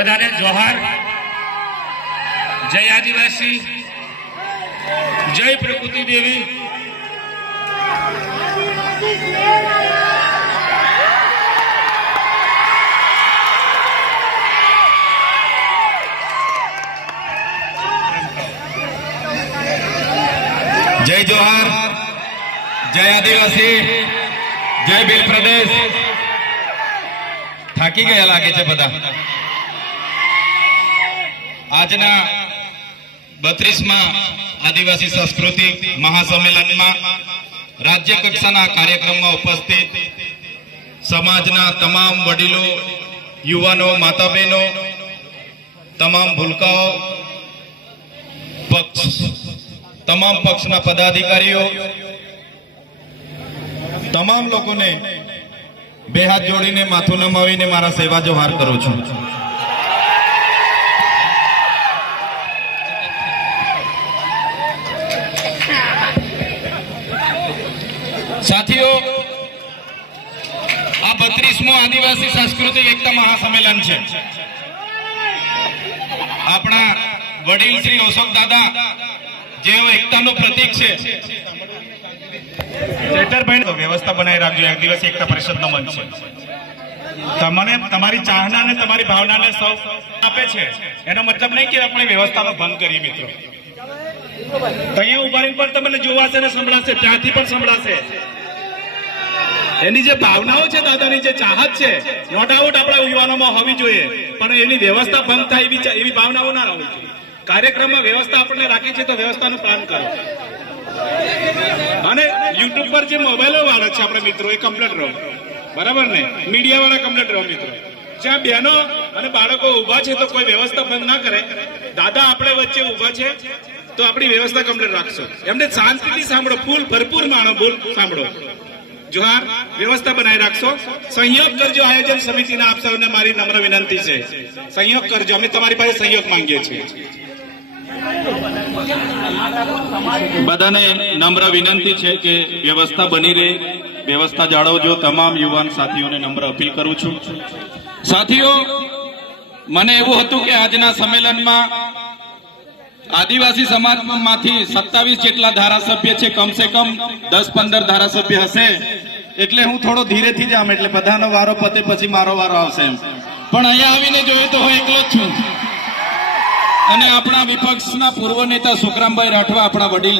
બધાને જોહાર। જય આદિવાસી, જય પ્રકૃતિ દેવી। जय जोहार, जय आदिवासी, जय भील प्रदेश। थाकी गया लागे छे बधा। आजना 32मा आदिवासी सांस्कृतिक महासम्मेलन में राज्य कक्षाना कार्यक्रम में उपस्थित समाजना तमाम वडीलो, युवानो, माता बहनों, तमाम भूलकाओ, तमाम पक्षना पदाधिकारीओ, तमाम लोगों ने बे हाथ जोड़ीने माथुं नमावीने मारा सेवा जोहार करूं छुं। साथियों, आ 32मो आदिवासी सांस्कृतिक एकता महासम्मेलन है। अपना वडील श्री अशोक दादा जेओ एकतानो प्रतीक है। चेतरभाई तो व्यवस्था बनाई राखજો। एक दिवस एकता परिषदનો મંચ છે। તમને તમારી ચાહના ને તમારી ભાવનાને સૌ આપે છે, એનો મતલબ નહીં કે આપણે વ્યવસ્થાનો ભંગ કરીએ મિત્રો। અહીંયા ઉભા રહીને પણ તમને જોવાશે ને સંભળાશે, ત્યાંથી પણ સંભળાશે। એની જે ભાવનાઓ છે, દાદાની જે ચાહત છે, નો ડાઉટ આપણા યુવાનોમાં હોવી જોઈએ, પણ એની વ્યવસ્થા ભંગ થાય એવી ભાવનાઓ ના હોવી જોઈએ। કાર્યક્રમમાં વ્યવસ્થા આપણે રાખી છે તો વ્યવસ્થાનું પાલન કરો। અને યુટ્યુબ પર જે મોબાઈલો વાળા છે આપણે મિત્રો, એ કમ્પ્લીટ રહો, બરાબર ને? મીડિયા વાળા કમ્પ્લીટ રહો મિત્રો। જ્યાં બહેનો અને બાળકો ઉભા છે તો કોઈ વ્યવસ્થા ભંગ ના કરે। દાદા આપણે વચ્ચે ઉભા છે તો આપણી વ્યવસ્થા કમ્પ્લીટ રાખશો। એમને શાંતિથી સાંભળો, ફૂલ ભરપૂર માણો, બોલ સાંભળો। જોહાર, વ્યવસ્થા બનાવી રાખશો। સહયોગ કરજો આયોજન સમિતિના। આપ સૌને મારી નમ્ર વિનંતી છે, સહયોગ કરજો। અમે તમારી પાસે સહયોગ માંગીએ છીએ। બધાને નમ્ર વિનંતી છે કે વ્યવસ્થા બની રહે, વ્યવસ્થા જાળવજો। તમામ યુવાન સાથીઓને નમ્ર અપીલ કરું છું। સાથીઓ, મને એવું હતું કે આજના સંમેલનમાં आदिवासी समाज मांथी 27 જેટલા ધારાસભ્ય છે, કમસે કમ 10-15 ધારાસભ્ય હશે। એટલે હું થોડો ધીરેથી જામ, એટલે બધાનો વારો પતે પછી મારો વારો આવશે એમ। પણ અહીંયા આવીને જોયું તો હું એકલો જ છું। અને આપણા વિપક્ષના પૂર્વ નેતા સુખરામભાઈ રાઠવા, આપણા વડીલ